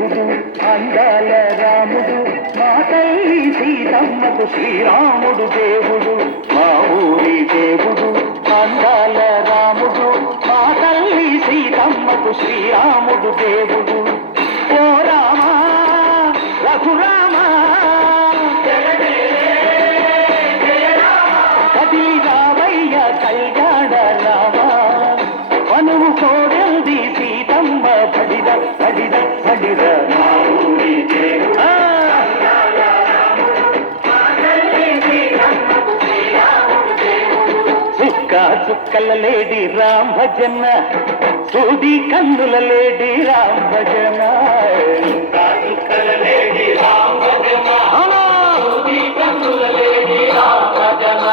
దేవుడు అందాల రాముడు మా తల్లి సీతమ్మకు శ్రీరాముడు దేవుడు మా ఊరి దేవుడు అందాల రాముడు మా తల్లి సీతమ్మకు శ్రీరాముడు దేవుడు ఓ రామా రఘురామా కది రామయ్య కళ్యాణ రామా మనువు కోడల్ది సీతమ్మ పడిద పడిద పడిద మా ఊరి దేవుడు చుక్కల లేడి రామ్ భజన సూది కన్నుల లేడి రామ్ భజన చుక్కల లేడి రామ్ భజన సూది కన్నుల లేడి రామ్ భజన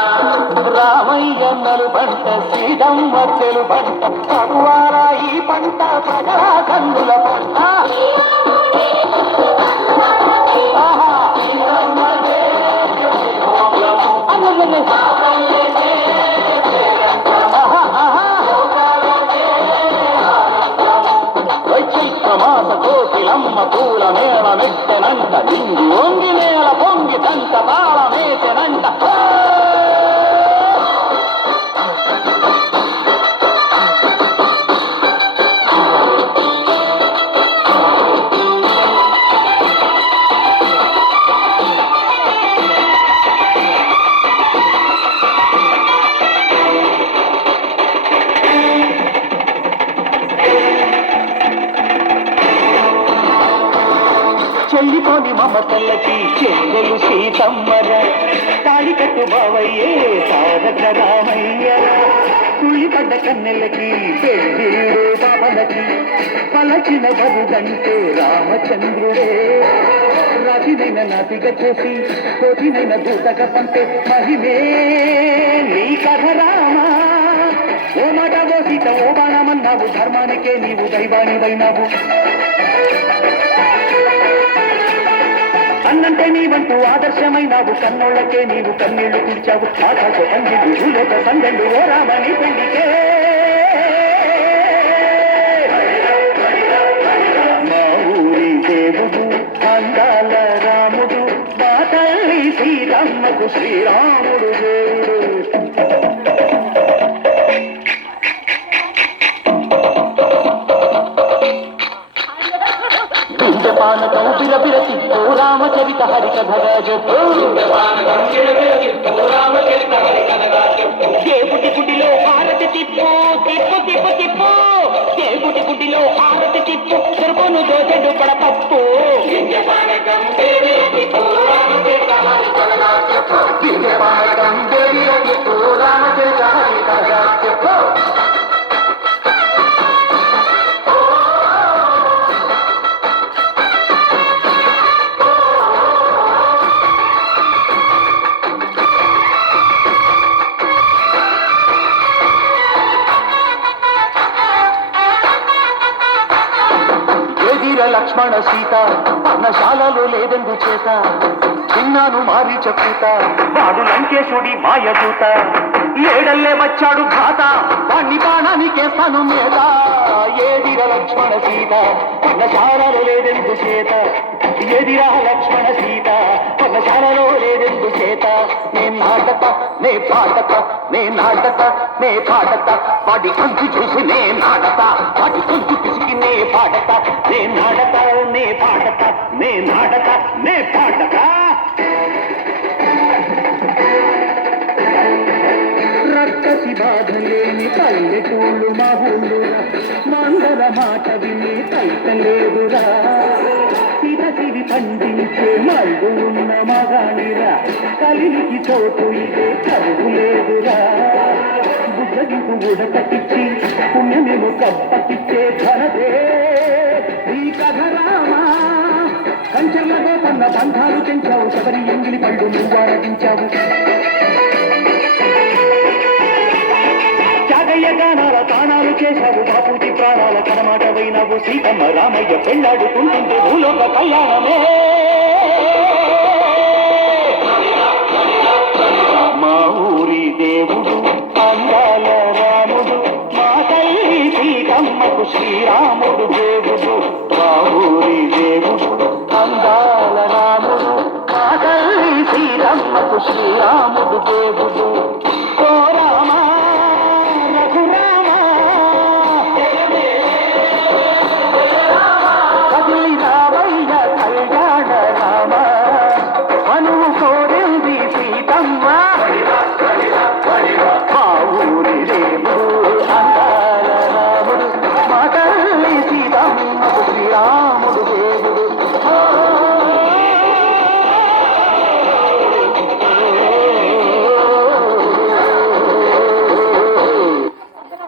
రామయ్య నలుబంట సీతమ్మ చెలుబంట పగువారా ఈ పంట ప్రజా కన్నుల పంట కోకిలమ్మ పూల మేళ మెట్టెనంట దింగి ఒంగి నేల పొంగి తంట తాళ మేచెనంట చెల్లిపోని మమతల్లకి చెల్లెలు సీతమ్మర తాళి కట్టు బావయ్యే తారక రామయ్యర తుళ్ళిపడ్డ కన్నెలకి పెళ్ళిడు బాబలకి పలచిన బరుదంటే రామచంద్రుడే రాతినైన నాతిగా చేసి కోటినైన దూతక పంటే మహిమే నీ కథ రామా ఓ మాట ఓ సీత ఓ బాణమన్నావు ధర్మానికే నీవు దైవానివైనావు అన్నంటే నీవంటూ ఆదర్శమైనావు కన్నోళ్ళకే నీవు కన్నీళ్లు తీర్చావు ఆకాశ పండిలు భూలోక సందళ్ళు ఓ రామని పెళ్లికే మా ఊరి దేవుడు అందాల రాముడు మా తల్లి సీతమ్మకు శ్రీరాముడు దేవుడు పానకం బిరబిర తిప్పు రామచరిత హరికథగా చెప్పు దేవుడి గుడిలో హారతి తిప్పు తిప్పు తిప్పు తిప్పు దేవుడి గుడిలో హారతి తిప్పు చెరుపును దోచెడు పడపప్పు లక్ష్మణ సీత పర్ణశాలలో లేదెందు చేత చిన్నాను మారి చెప్పుత వాడు లంకేశుడి మాయదూత ఏడల్లే వచ్చాడు ఘాత వాణ్ణి బాణానికేస్తాను మీద ఏదిర లక్ష్మణ సీత పర్ణశాలలో లేదెందు చేత ఎదిరా లక్ష్మణ సీత పర్ణశాలలో లేదెందు చేత నే నాటక నే పాటక నే నాటక నే పాటక వాడి కంచు చూసి నే నాటక వాడి కంచు పిసికి నే పాటక నే నాటక నే పాటక నే నాటక నే పాటక రక్కసి బాధలేని పల్లెటూళ్ళు మా ఊళ్ళురా మంగళ మాట విని కైతలేదురా సిరి పండించే మల్లు ఉన్న మగానిరా కలికి చోటు ఇదే కరువు లేదురా బుద్ధగిపు ఉడకటిచ్చి పుణ్యమేమో కప్పకిచ్చే ఘనదే ఈ కథ రామా కంచెలతో కొన్న బంధాలు పెంచావు శబరి ఎంగిలి పళ్ళు నువ్వు ఆరగించావు గానాల తానాలు చేశావు బాపూజీ ప్రాణాల కనమాట వైనావు సీతమ్మ రామయ్య పెళ్ళాడుకుంటుంటే భూలోక కళ్యాణమే మా ఊరి దేవుడు అందాల రాముడు మా తల్లి సీతమ్మకు శ్రీరాముడు దేవుడు మా ఊరి దేవుడు అందాల రాముడు మా తల్లి శ్రీరమ్మకు శ్రీరాముడు దేవుడు